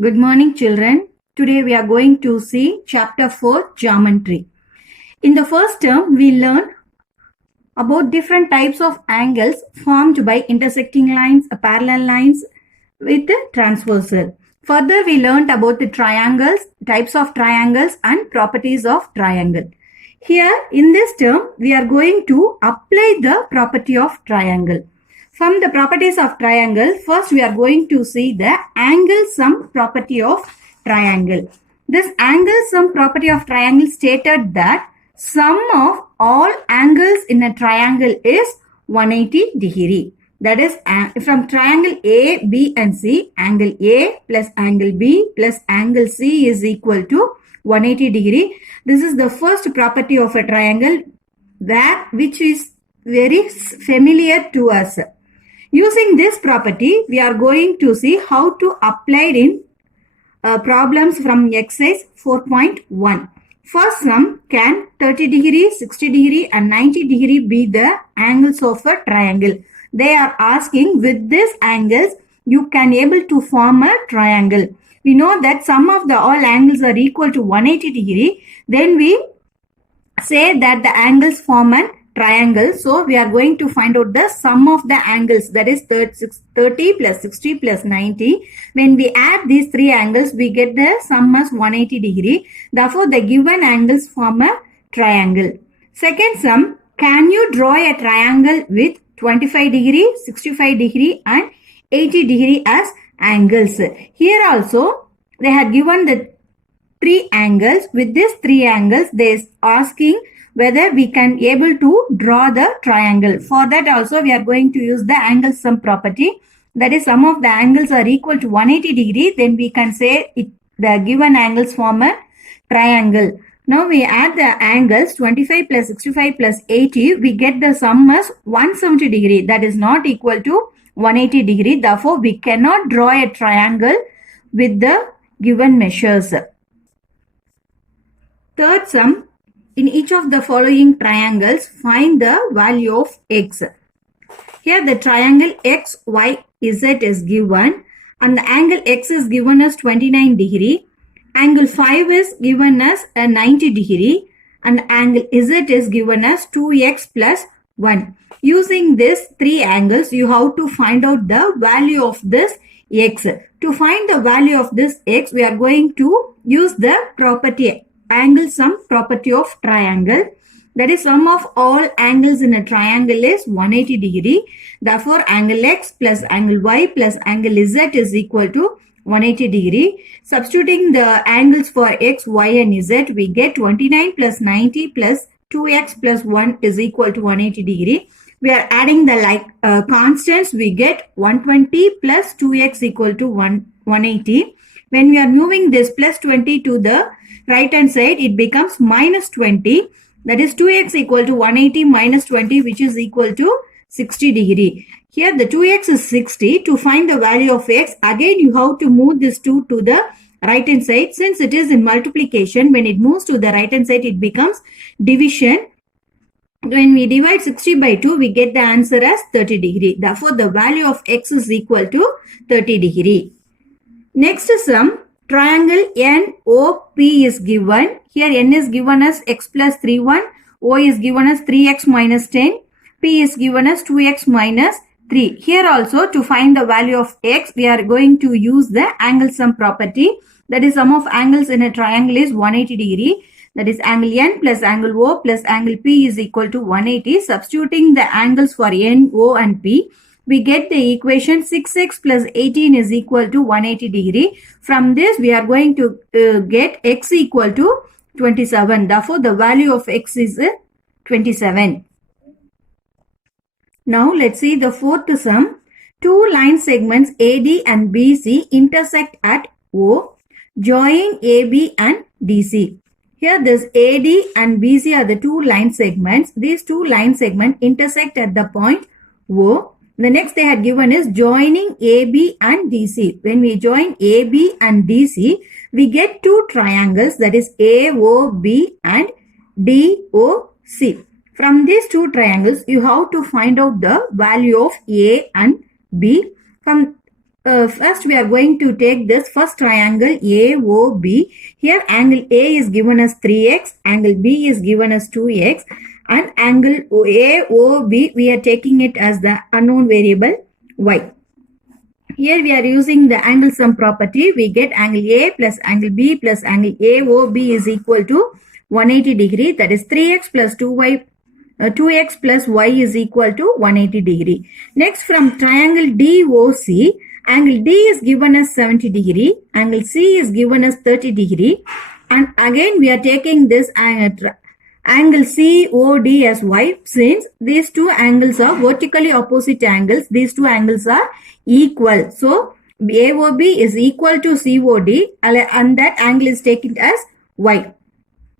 Good morning, children. Today we are going to see chapter 4, Geometry. In the first term, we learn about different types of angles formed by intersecting lines, parallel lines with transversal. Further, we learned about the triangles, types of triangles and properties of triangle. Here, in this term, we are going to apply the property of triangle. From the properties of triangle, first we are going to see the angle sum property of triangle. This angle sum property of triangle stated that sum of all angles in a triangle is 180 degree. That is, from triangle A, B and C, angle A plus angle B plus angle C is equal to 180 degree. This is the first property of a triangle which is very familiar to us. Using this property, we are going to see how to apply it in problems from exercise 4.1. First sum, can 30 degree, 60 degree and 90 degree be the angles of a triangle? They are asking with these angles, you can able to form a triangle. We know that sum of the all angles are equal to 180 degree. Then we say that the angles form an triangle. So we are going to find out the sum of the angles, that is 30 plus 60 plus 90. When we add these three angles, we get the sum as 180 degree. Therefore, the given angles form a triangle. Second sum, can you draw a triangle with 25 degree, 65 degree and 80 degree as angles? Here also, they had given the three angles. With these three angles, they are asking whether we can able to draw the triangle. For that also, we are going to use the angle sum property. That is, sum of the angles are equal to 180 degree. Then we can say the given angles form a triangle. Now we add the angles 25 plus 65 plus 80. We get the sum as 170 degree. That is not equal to 180 degree. Therefore, we cannot draw a triangle with the given measures. Third sum, in each of the following triangles, find the value of x. Here the triangle x, y, z is given and the angle x is given as 29 degree. Angle 5 is given as 90 degree and angle z is given as 2x plus 1. Using these three angles, you have to find out the value of this x. To find the value of this x, we are going to use the property angle sum property of triangle. That is, sum of all angles in a triangle is 180 degree. Therefore, angle x plus angle y plus angle z is equal to 180 degree. Substituting the angles for x, y and z, we get 29 plus 90 plus 2x plus 1 is equal to 180 degree. We are adding the constants. We get 120 plus 2x equal to 180. When we are moving this plus 20 to the right hand side, it becomes minus 20. That is 2x equal to 180 minus 20, which is equal to 60 degree. Here the 2x is 60. To find the value of x, again you have to move this 2 to the right hand side. Since it is in multiplication, when it moves to the right hand side, it becomes division. When we divide 60 by 2, we get the answer as 30 degree. Therefore, the value of x is equal to 30 degree. Next sum, triangle NOP is given. Here n is given as x plus 31, O is given as 3x minus 10, P is given as 2x minus 3. Here also, to find the value of x, we are going to use the angle sum property. That is, sum of angles in a triangle is 180 degree. That is, angle N plus angle O plus angle P is equal to 180. Substituting the angles for N, O and P, we get the equation 6x plus 18 is equal to 180 degree. From this, we are going to get x equal to 27. Therefore, the value of x is 27. Now, let's see the fourth sum. Two line segments AD and BC intersect at O, join AB and DC. Here, this AD and BC are the two line segments. These two line segments intersect at the point O. The next they had given is joining AB and DC. When we join AB and DC, we get two triangles, that is AOB and DOC. From these two triangles, you have to find out the value of A and B. From first we are going to take this first triangle AOB. Here angle A is given as 3x, angle B is given as 2x, and angle AOB we are taking it as the unknown variable y. Here we are using the angle sum property. We get angle A plus angle B plus angle AOB is equal to 180 degree. That is 3x plus 2x plus y is equal to 180 degree. Next, from triangle DOC, angle D is given as 70 degree, angle C is given as 30 degree, and again we are taking this angle COD as y. Since these two angles are vertically opposite angles, these two angles are equal. So AOB is equal to COD and that angle is taken as y.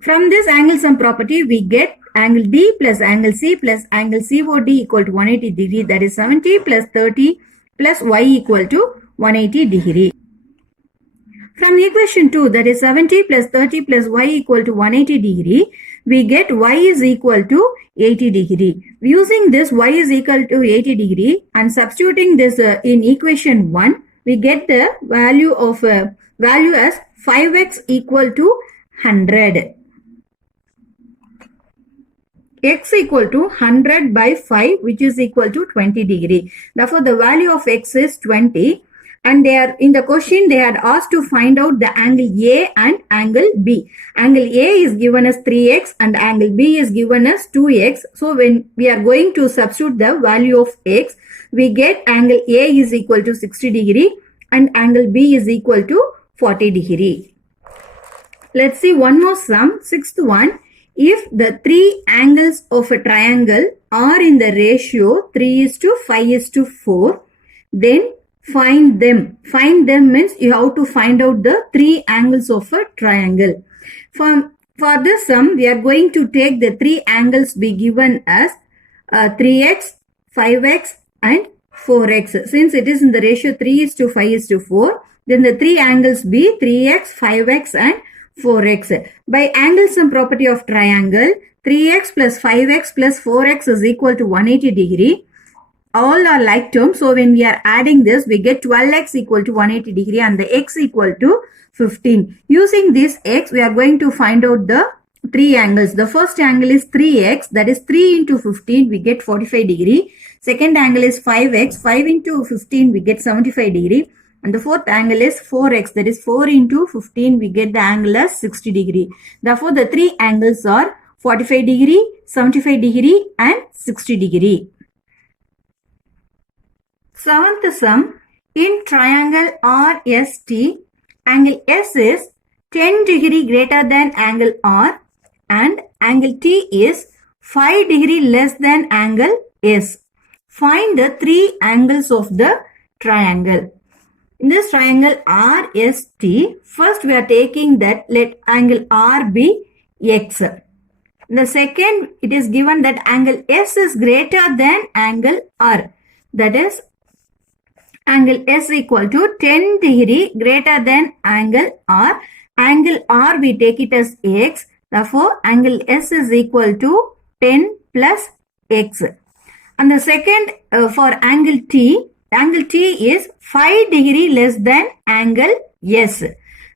From this angle sum property, we get angle D plus angle C plus angle COD equal to 180 degree. That is 70 plus 30 plus y equal to 180 degree. From equation 2, that is 70 plus 30 plus y equal to 180 degree, we get y is equal to 80 degree. Using this y is equal to 80 degree and substituting this in equation 1, we get the value as 5x equal to 100. X equal to 100 by 5, which is equal to 20 degree. Therefore, the value of x is 20. And they are in the question they had asked to find out the angle A and angle B. Angle A is given as 3x and angle B is given as 2x. So when we are going to substitute the value of x, we get angle A is equal to 60 degree and angle B is equal to 40 degree. Let's see one more sum, sixth one. If the three angles of a triangle are in the ratio 3:5:4, then find them. Find them means you have to find out the three angles of a triangle. For this sum, we are going to take the three angles be given as 3x, 5x and 4x. Since it is in the ratio 3:5:4, then the three angles be 3x, 5x and 4x. By angle sum property of triangle, 3x plus 5x plus 4x is equal to 180 degree. All are like terms. So when we are adding this, we get 12x equal to 180 degree and the x equal to 15. Using this x, we are going to find out the three angles. The first angle is 3x, that is 3 into 15, we get 45 degree. Second angle is 5x, 5 into 15, we get 75 degree. And the fourth angle is 4x, that is 4 into 15, we get the angle as 60 degree. Therefore, the three angles are 45 degree, 75 degree and 60 degree. Seventh sum, in triangle RST, angle S is 10 degree greater than angle R and angle T is 5 degree less than angle S. Find the three angles of the triangle. In this triangle RST, first we are taking that let angle R be X. In the second, it is given that angle S is greater than angle R. That is, angle S equal to 10 degree greater than angle R. Angle R we take it as X. Therefore, angle S is equal to 10 plus X. And the second for angle T is 5 degree less than angle S.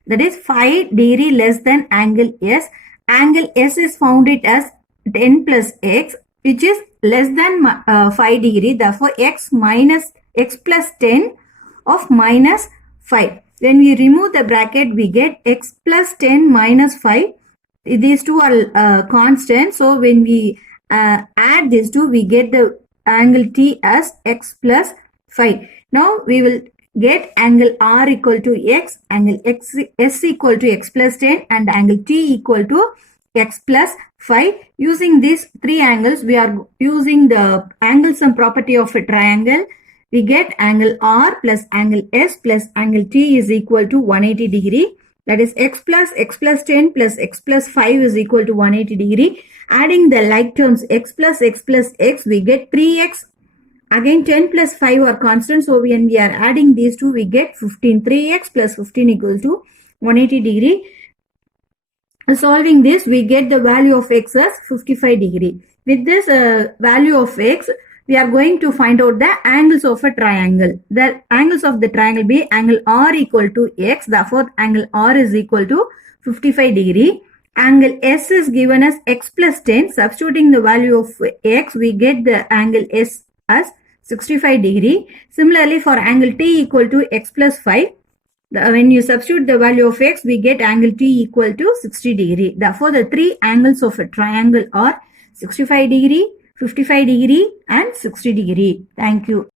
That is 5 degree less than angle S. Angle S is found it as 10 plus X, which is less than 5 degree. Therefore, X plus 10 of minus 5. When we remove the bracket, we get X plus 10 minus 5. These two are constant. So, when we add these two, we get the angle T as X plus 5. Now, we will get angle R equal to X, angle S equal to X plus 10 and angle T equal to X plus 5. Using these three angles, we are using the angle sum property of a triangle. We get angle R plus angle S plus angle T is equal to 180 degree. That is X plus 10 plus X plus 5 is equal to 180 degree. Adding the like terms X plus X, we get 3X. Again 10 plus 5 are constant. So when we are adding these two, we get 15. 3X plus 15 equal to 180 degree. Solving this, we get the value of X as 55 degree. With this value of X, we are going to find out the angles of a triangle. The angles of the triangle be angle R equal to X. Therefore, angle R is equal to 55 degree. Angle S is given as X plus 10. Substituting the value of X, we get the angle S as 65 degree. Similarly, for angle T equal to X plus 5, when you substitute the value of X, we get angle T equal to 60 degree. Therefore, the three angles of a triangle are 65 degree, 55 degree and 60 degree. Thank you.